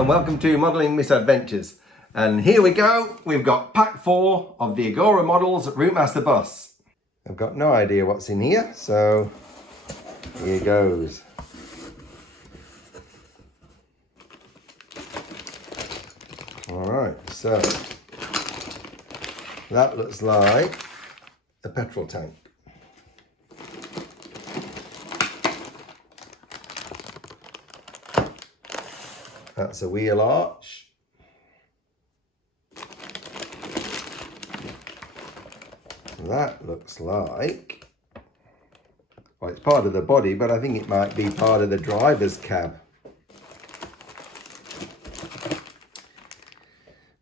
and welcome to Modelling Misadventures. And here we go, we've got pack 4 of the Agora Models Routemaster bus. I've got no idea what's in here, so here goes. Alright, so that looks like a petrol tank. That's a wheel arch. That looks like, well, it's part of the body, but I think it might be part of the driver's cab.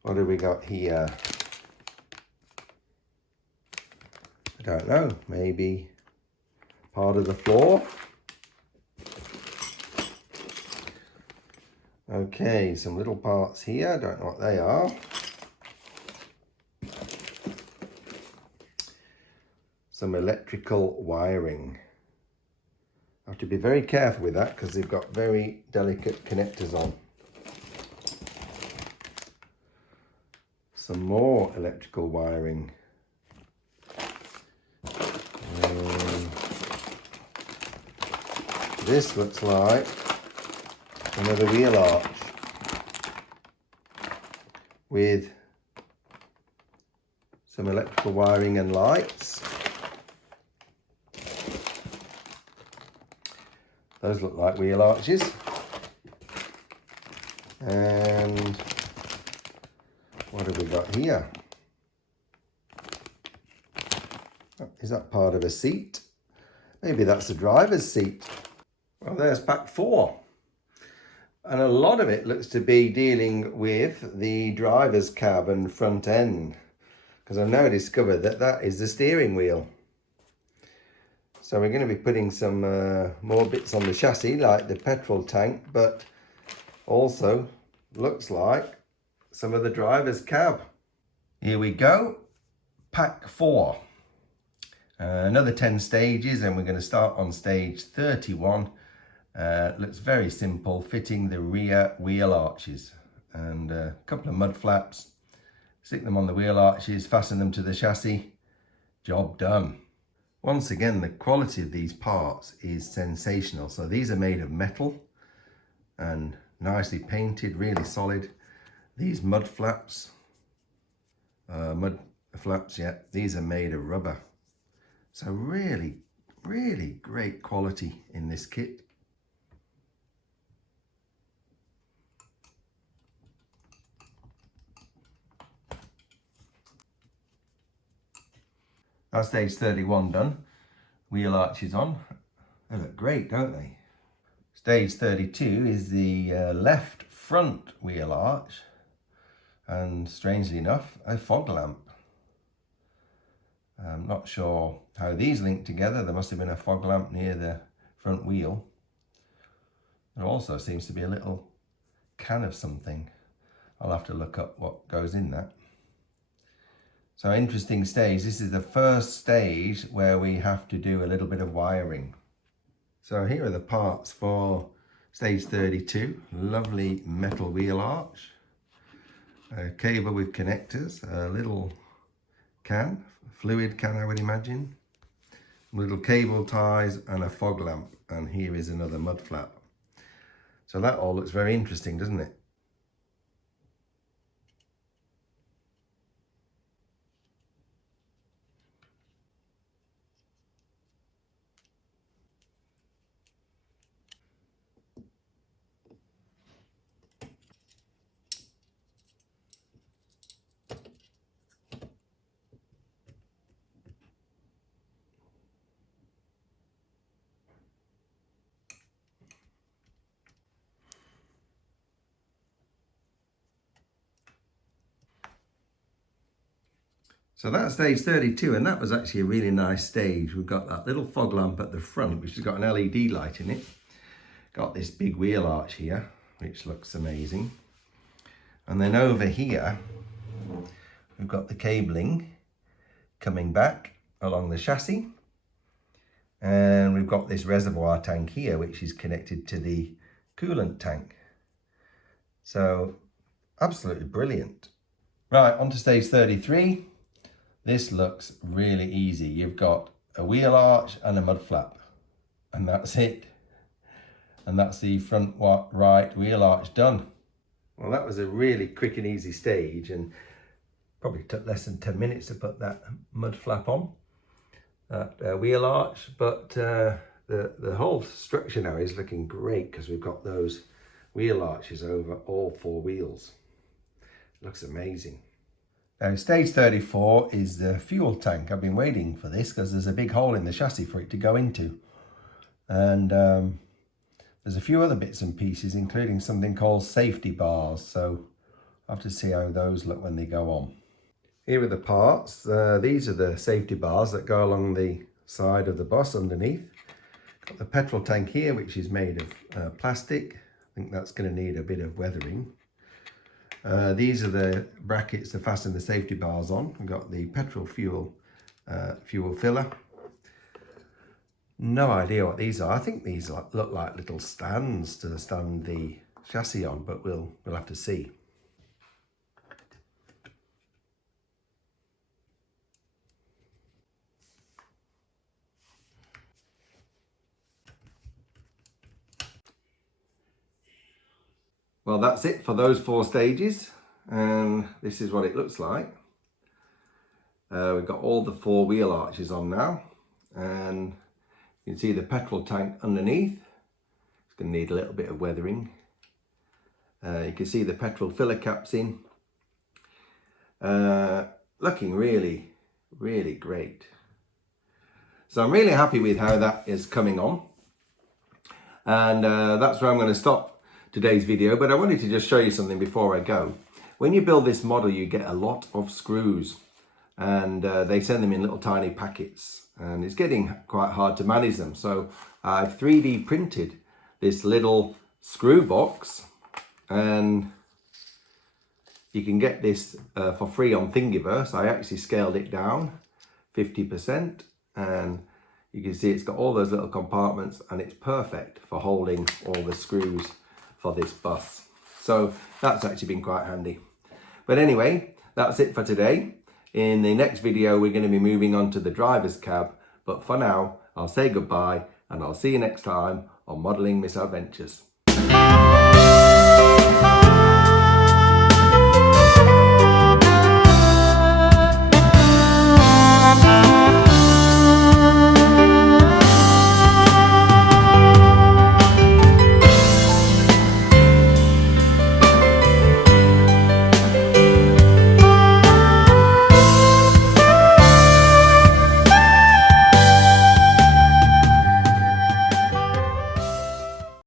What have we got here? I don't know, maybe part of the floor. Okay, some little parts here, I don't know what they are. Some electrical wiring. I have to be very careful with that because they've got very delicate connectors on. Some more electrical wiring. This looks like another wheel arch with some electrical wiring and lights. Those look like wheel arches. And what have we got here? Oh, is that part of a seat? Maybe that's the driver's seat. Well, there's pack 4. And a lot of it looks to be dealing with the driver's cab and front end, because I've now discovered that that is the steering wheel. So we're going to be putting some more bits on the chassis, like the petrol tank, but also looks like some of the driver's cab. Here we go, pack 4. Another 10 stages, and we're going to start on stage 31. Looks very simple, fitting the rear wheel arches and a couple of mud flaps. Stick them on the wheel arches, fasten them to the chassis, job done. Once again, the quality of these parts is sensational. So these are made of metal and nicely painted, really solid. These mud flaps, yeah, these are made of rubber. So really, really great quality in this kit. That's stage 31 done. Wheel arches on. They look great, don't they? Stage 32 is the left front wheel arch, and strangely enough, a fog lamp. I'm not sure how these link together. There must have been a fog lamp near the front wheel. There also seems to be a little can of something. I'll have to look up what goes in that. So interesting stage. This is the first stage where we have to do a little bit of wiring. So here are the parts for stage 32. Lovely metal wheel arch, a cable with connectors, a little can, fluid can I would imagine, little cable ties and a fog lamp, and here is another mud flap. So that all looks very interesting, doesn't it? So that's stage 32, and that was actually a really nice stage. We've got that little fog lamp at the front, which has got an LED light in it. Got this big wheel arch here, which looks amazing. And then over here, we've got the cabling coming back along the chassis. And we've got this reservoir tank here, which is connected to the coolant tank. So absolutely brilliant. Right, on to stage 33. This looks really easy. You've got a wheel arch and a mud flap, and that's it. And that's the front right wheel arch done. Well, that was a really quick and easy stage, and probably took less than 10 minutes to put that mud flap on, that wheel arch. But the whole structure now is looking great because we've got those wheel arches over all four wheels. It looks amazing. Now, stage 34 is the fuel tank. I've been waiting for this because there's a big hole in the chassis for it to go into. And there's a few other bits and pieces, including something called safety bars. So I'll have to see how those look when they go on. Here are the parts. These are the safety bars that go along the side of the bus underneath. Got the petrol tank here, which is made of plastic. I think that's going to need a bit of weathering. These are the brackets to fasten the safety bars on. We've got the petrol fuel filler. No idea what these are. I think these look like little stands to stand the chassis on, but we'll have to see. Well, that's it for those 4 stages, and this is what it looks like. We've got all the 4 wheel arches on now, and you can see the petrol tank underneath. It's going to need a little bit of weathering. You can see the petrol filler caps in. Looking really, really great. So I'm really happy with how that is coming on. And that's where I'm going to stop today's video, but I wanted to just show you something before I go. When you build this model, you get a lot of screws, and they send them in little tiny packets, and it's getting quite hard to manage them. So I've 3D printed this little screw box, and you can get this for free on Thingiverse. I actually scaled it down 50%, and you can see it's got all those little compartments, and it's perfect for holding all the screws for this bus. So that's actually been quite handy. But anyway, that's it for today. In the next video, we're going to be moving on to the driver's cab. But for now, I'll say goodbye, and I'll see you next time on Modelling Misadventures.